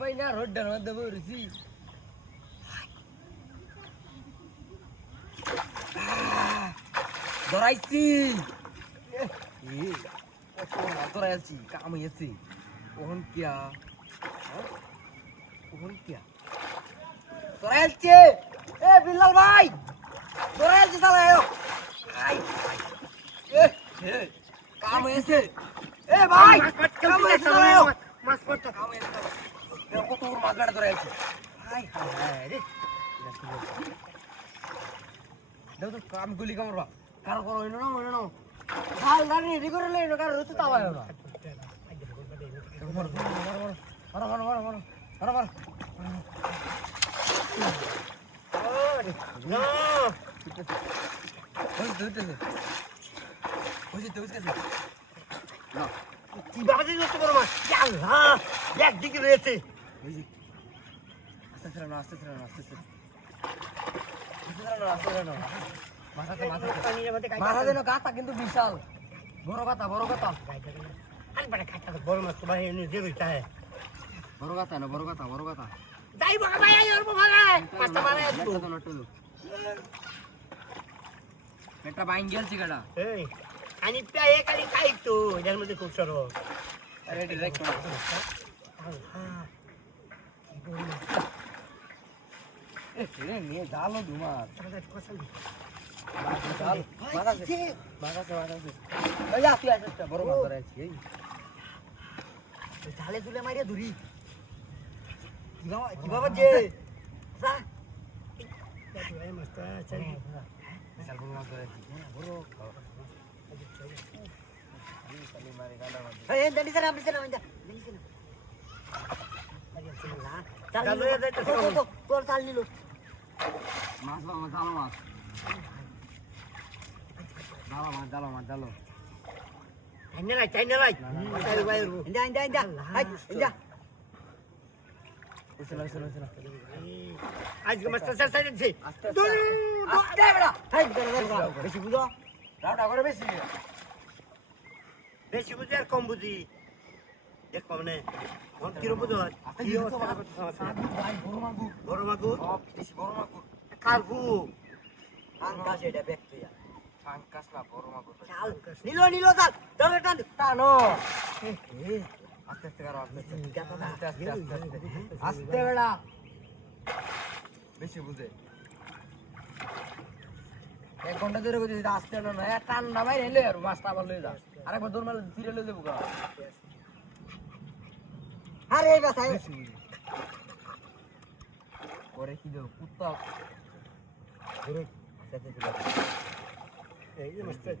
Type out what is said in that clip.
পাই না রোডটার মধ্যে বসেছি ধরাইছি ধরাইছি কাম হয়েছে ওহন কিয়া ওহন কিয়া ধরাইছে এ বিল্লাল ভাই ধরাইছে সালা কাম হয়েছে এ ভাই কাম হয়েছে মাছ পড়তে কাম হয়েছে কত মাছ বেড়া ধরাইছে হাই হাই রে দেখো তো কাম গুলি কামড়বা কারো করো এনো না মনে না হাল গাড়ি রেডি করে লইনো কারো রুতে তাওয়ায় না মারো মারো মারো মারো মারো মারো আরে না ওই দুইতেছে ওই যে দুইতেছে না কি বাবা দিতে করো মা আল্লাহ এক দিকে রয়েছে ওই যে আস্তে ছেড়ে না আস্তে ছেড়ে না আস্তে ছেড়ে মাথা যেন গাতা কিন্তু বিশাল বড় কথা বড় কথা বড় মাছ তো ভাই যে রইতা है বড় কথা না বড় কথা বড় কথা যাই বাবা ভাই আর বলে মাছটা মারে তো নটলো এটা বাইন গেলছি গড়া এই আনি পেয়ে খালি খাই তো এর মধ্যে খুব সরো আরে ডাইরেক্ট রে নিয়ে জালো দুমার জাল মাগাছে মাগাছে ওই আসি আসছে বড় মাছ ধরেছি এই জালে তুলে মারিয়া ধরি কিভাবে যে যা এই মাছটা চাই বিশাল বড় মাছ ধরেছি বড় খালি মারি গালা মাছ এই দাঁড়ি স্যার আপনি স্যার আমি যা দাঁড়ি স্যার তোর চাল নিল মাছ জালো মাছ জালো মাছ জালো মাছ জালো চাইনা লাই ইন্দা ইন্দা ইন্দা হাই ইন্দা আজকে মাস্টার স্যার সাইড আছে আস্তে বড়া হাই বেশি বুঝো রাউটা করে বেশি বেশি বুঝি আর কম বুঝি দেখ পাবনে কোন কিরো বুঝো কি অবস্থা করতেছ ভাই বড় বড় মাগুর মাগুর সব বেশি বড় মাগুর কারবু আঙ্কা সেটা ব্যক্ত ইয়া ফাঙ্কাস না বড় মাগুর চাল নিলো নিলো চাল ধরে টান টানো আস্তে আস্তে করো আস্তে আস্তে আস্তে বেড়া বেশি বুঝে 1 ঘন্টা ধরে বুঝে আস্তে না ঠান্ডা বাইরে এলে আর মাছটা আবার লয়ে যা আরেকবার দৌড় মারলে ফিরে লয়ে যাবো গা আরে এই বাসাই পরে কি দেব কুত্তা ধরে এই যে মাস্টার